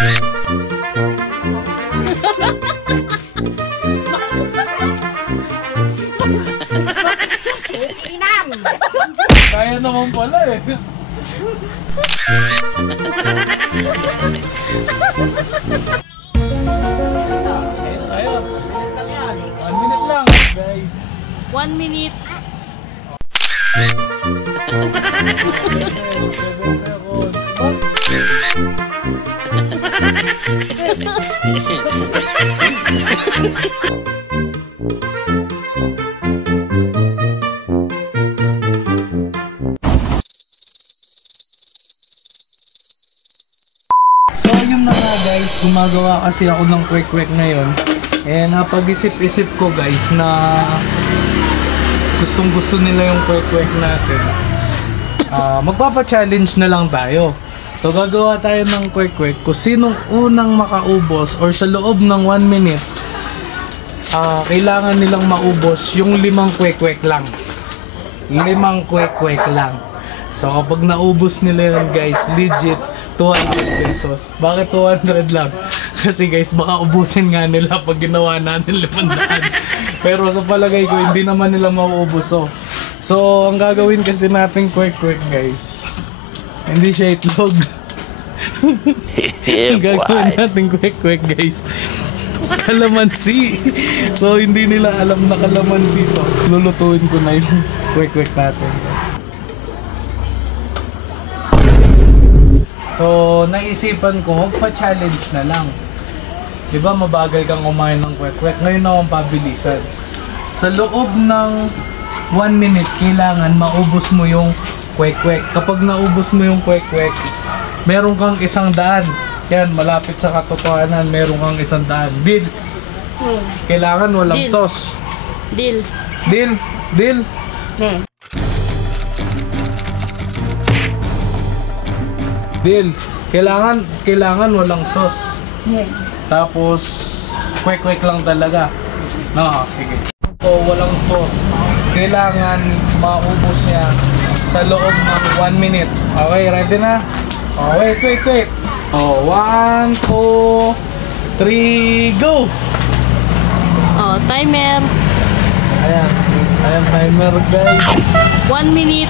Kaya naman pala eh. Ayos. 1 minute lang, guys. 1 minute. 7 seconds. So yun na nga guys, gumagawa kasi ako ng kwek-kwek ngayon. Eh napag-isip-isip ko guys na gustong-gusto nila yung kwek-kwek natin. Magpapa-challenge na lang tayo. So gagawa tayo ng kwek-kwek kung sinong unang makaubos or sa loob ng 1 minute kailangan nilang maubos yung 5 kwek-kwek lang. 5 kwek-kwek lang. So kapag naubos nila yun guys, legit 200 pesos. Bakit 200 lang? Kasi guys, baka ubusin nga nila pag ginawa natin 500. Pero sa palagay ko, hindi naman nila mauubos. So, ang gagawin kasi natin kwek-kwek guys, hindi siya itlog. Ang gagawin natin kwek-kwek guys, kalamansi. So, hindi nila alam na kalamansi to. Lulutuin ko na yung kwek-kwek natin guys. So, naisipan ko, magpa-challenge na lang. Diba, mabagal kang kumain ng kwek-kwek. Ngayon naman pabilisan. Sa loob ng 1 minute, kailangan maubos mo yung kwek-kwek. Kapag naubos mo yung kwek-kwek, meron kang 100. Yan, malapit sa katotohanan, meron kang 100. Deal? Kailangan walang Deal. sauce. Deal. Deal? Deal? Deal. Kailangan walang sauce. Tapos kwek-kwek lang talaga. No, sige. So walang sauce. Kailangan maubos niya sa loob ng 1 minute. Okay, ready na? Oh, wait. Oh, 1, 2, 3, go! Oh, timer. Ayan timer guys. 1 minute.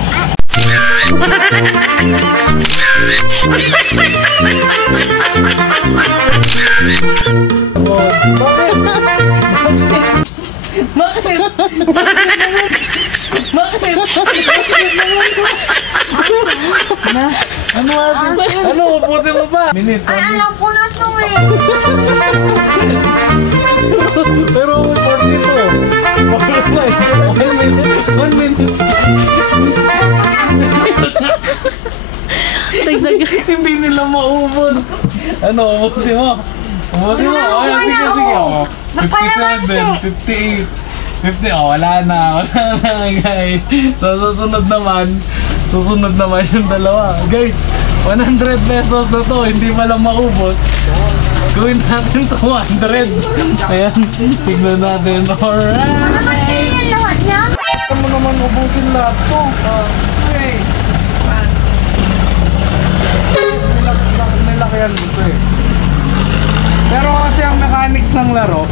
Ano, ubusin mo ba? Minute. Alam ko na ito eh. Pero 42. 1 minute. Hindi nila maubos. Ano, ubusin mo? Ubusin mo? Sige. 57, 58, 50. Wala na guys. So susunod naman yung dalawa. Guys, 100 pesos na to. Hindi pa lang maubos. Gawin natin 200. Ayan, tignan natin. Alright. Ano mo naman ubusin lahat to? Nilakyan dito eh. Pero kasi ang mechanics ng laro,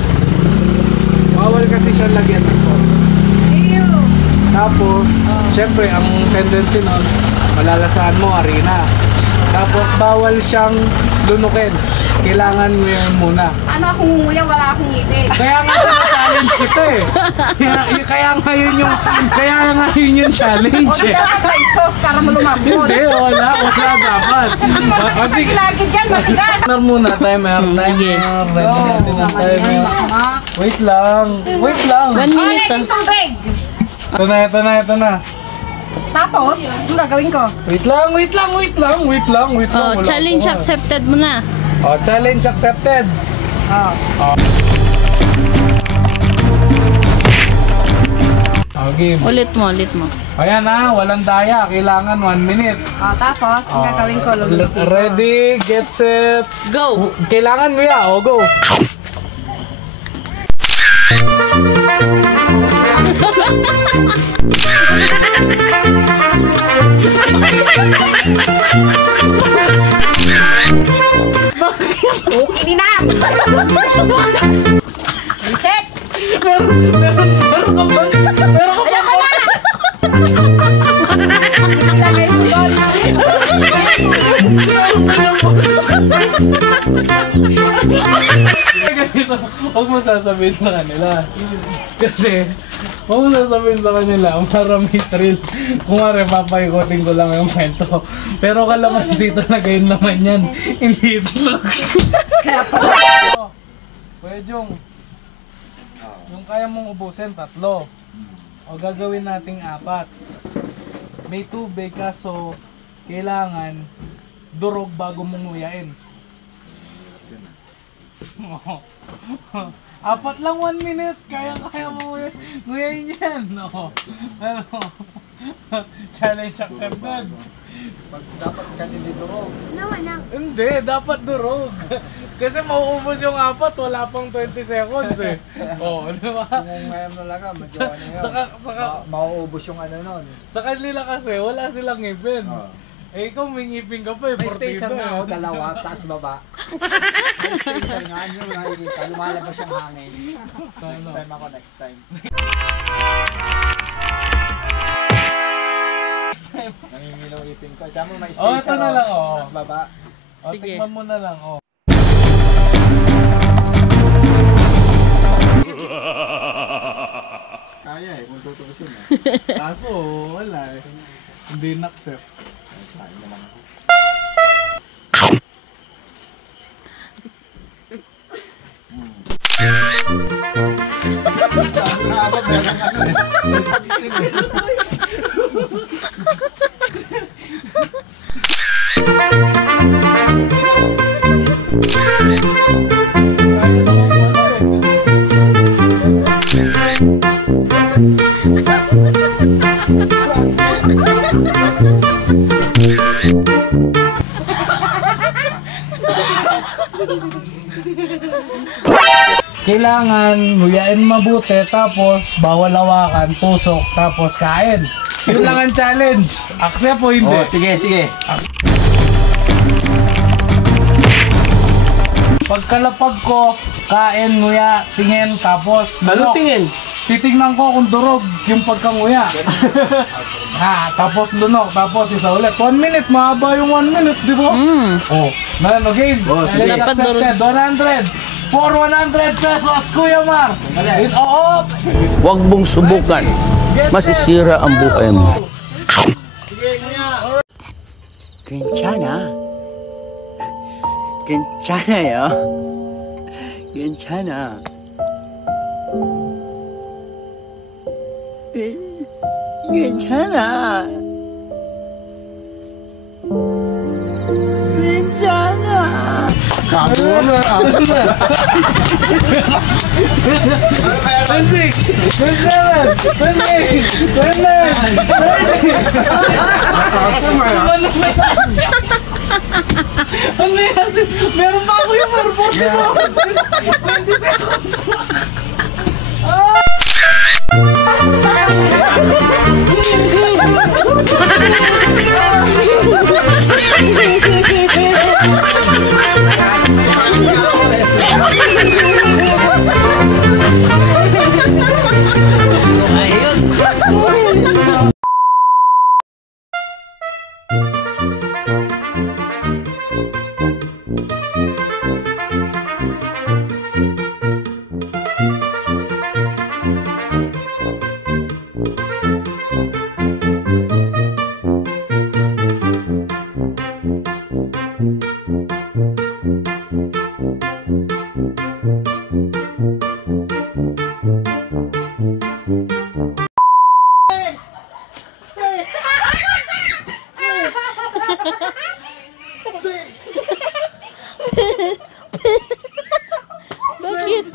bawal kasi siya lagyan ng sauce. Tapos, syempre, ang tendency nun, malalasaan mo, harina. Tapos, bawal siyang lunukin. Kailangan mo yun muna. Ano akong nguya, wala akong ngipin. Kaya nga challenge kita eh. Kaya nga yun yung challenge eh. Wala ka may sauce para malumambot. Hindi, wala dapat. Kasi, Lagi dyan, matigas. timer muna, timer. Sige. Ready natin ang timer. Wait lang. 1 minute. Yung tubig. Ito na. Tapos, ano gagawin ko? Wait lang. Oh, Wala challenge pa nga. accepted mo na. Oh, challenge accepted. Game. Ulit mo. Ayan na, walang daya. Kailangan 1 minute. Tapos, ang gagawin ko, lulutin ko. Ready, get set. Go! Kailangan mo ya. O, go. Linam! Reset! Meron ka ba? Ayoko na! Lagay mo doon. Ganito, huwag mo sasabihin sa kanila. Kasi, huwag mo sasabihin sa kanila para may thrill. Kung nga papaikotin ko lang yung kwento. Pero kalamansi talaga yung laman yan. Hindi itlog. Kaya pala. Kuya Jong, yung kaya mong ubusin, 3. O gagawin nating 4. May tubig kaso kailangan durog bago mong nguyain. 4 lang 1 minute, kaya mo nguyain yan. No. Ano? Challenge accepted. Pag dapat ka nilidurog. Hindi, dapat durog. Kasi mauubos yung 4, wala pang 20 seconds eh. Oh, di ba? Kung ngayon na lang medyo ano yun. Mauubos yung ano nun. Sa kanila kasi, wala silang ngipin. Eh, ikaw may ngipin ka pa eh, May portido spacer nga eh. ako, 2, taas baba. May spacer nga, nyo nakikita. Lumalabas yung hangin. Next time ako, next time. Nangingilaw ipin ko. Tama may spacer. Oh, ito na lang, oh. Taas baba. O, Sige. tikman mo na lang, oh. Kaya eh, kung tutuusin eh. Kaso, wala eh. Hindi na-accept. Kain na lang ako. Nakabot, meron ano eh. May pagitin eh. Kaya naman pala eh. Kailangan nguyain mabuti, tapos bawal hawakan, tusok, tapos kain. Yun lang ang challenge. Accept o hindi? Sige, sige. Pagkalapag ko, kain, nguya, tingin, tapos lunok. tingin? Titignan ko kung durog yung pagkanguya. Ha, tapos lunok, tapos isa ulit. 1 minute, mahaba yung 1 minute, di ba? Oh, ano game? sige. Challenge Dapat accepted. 100. For 100 pesos, Kuya Mar. Oo. Huwag mong subukan. Masisira ang buhay mo. 괜찮아. 괜찮아요. 괜찮아. 괜찮아. 괜찮아. Katura, katura. 26, 27, 28, 29. Ano yan? Meron pa ako yung marbot dito. 20 seconds. Bakit?